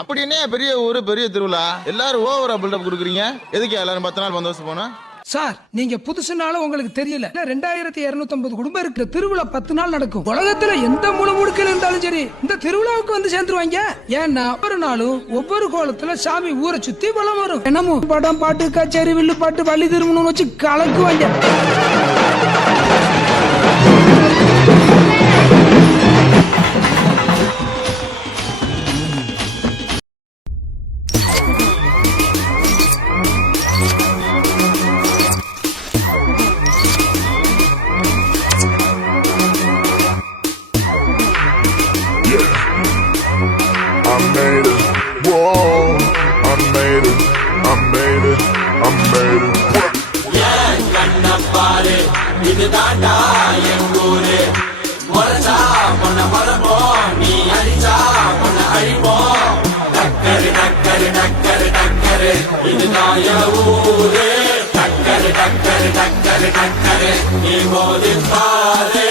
அப்படி என்ன பெரிய ஊரு பெரிய திருவிழா எல்லாரும் ஓவரா பில்டப் கொடுக்குறீங்க? எதுக்கு எல்லாரும் 10 நாள் பந்தோபஸ்து போனா? சார் நீங்க புதுசுனால உங்களுக்கு தெரியல. 2250 குடும்பம் இருக்கு. திருவிழா 10 நாள் நடக்கும். உலகத்துல எந்த முழுமுடுக்கில் இருந்தாலும் சரி இந்த திருவிழாவுக்கு வந்து சேர்ந்துருவாங்க. ஏன்னா ஒவ்வொரு நாளும் ஒவ்வொரு கோலத்துல சாமி ஊரை சுத்தி வலம் வரும். என்னமோ படம் பாட்டு கச்சேரி வில்லு பாட்டு வள்ளி திருமணம் வச்சு கலக்குவாங்க. இது தாண்டா எங்கூரு முறைச்சா பொண்ண மரப்போம் நீ அடிச்சா பொண்ண அழிப்போம் டக்கரு டக்கரு டக்கரு டக்கரு இதுதான் என் ஊரு டக்கரு டக்கரு டக்கரு டக்கரு நீ போது பாரு